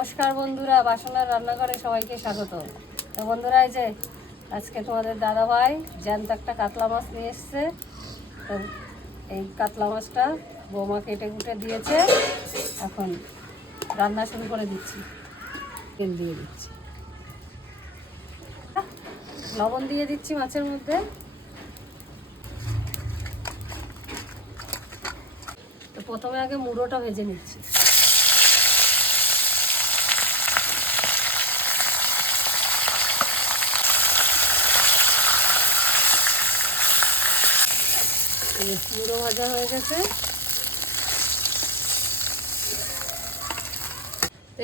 নমস্কার বন্ধুরা, বাসনার রান্নাঘরে সবাইকে স্বাগত। তো বন্ধুরা, এই যে আজকে তোমাদের দাদাভাই জ্যান্ত একটা কাতলা মাছ নিয়ে এসছে। তো এই কাতলা মাছটা বৌমা কেটে কুটে দিয়েছে। এখন রান্না শুরু করে দিচ্ছি। তেল দিয়ে দিচ্ছি, লবণ দিয়ে দিচ্ছি মাছের মধ্যে। তো প্রথমে আগে মুড়োটা ভেজে নিচ্ছি। মুড়ো ভাজা হয়ে গেছে।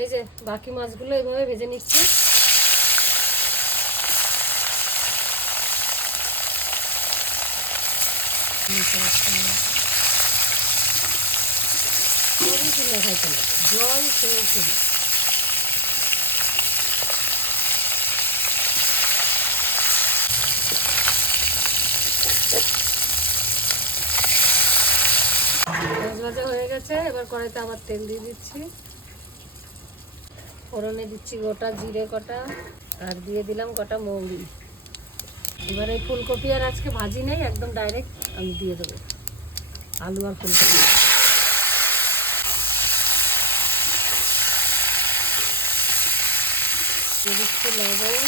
এই যে বাকি মাছগুলো এইভাবে ভেজে নিচ্ছি। জল খেয়েছি। মাছ ভাজা হয়ে গেছে। এবার কড়াইতে আবার তেল দিয়ে দিচ্ছি। ফোড়নে দিচ্ছি গোটা জিরে কটা, আর দিয়ে দিলাম কটা মৌরি। এবার এই ফুলকপি আর আজকে ভাজি নেই, একদম ডাইরেক্ট আমি দিয়ে দেবো আলু আর ফুলকপি। দিয়ে দিচ্ছি লবণ,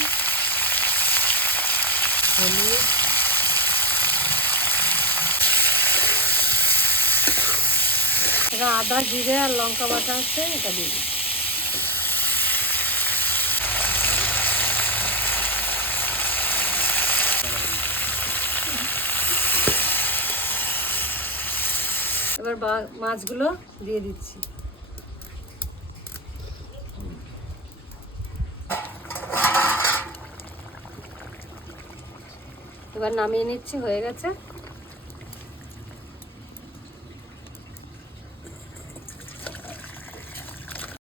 হলুদ, এটা আদা জিরে আর লঙ্কা বাটা আছে, এটা দিয়ে দিচ্ছি। এবার মাছগুলো দিয়ে দিচ্ছি। এবার নামিয়ে নিচ্ছি, হয়ে গেছে।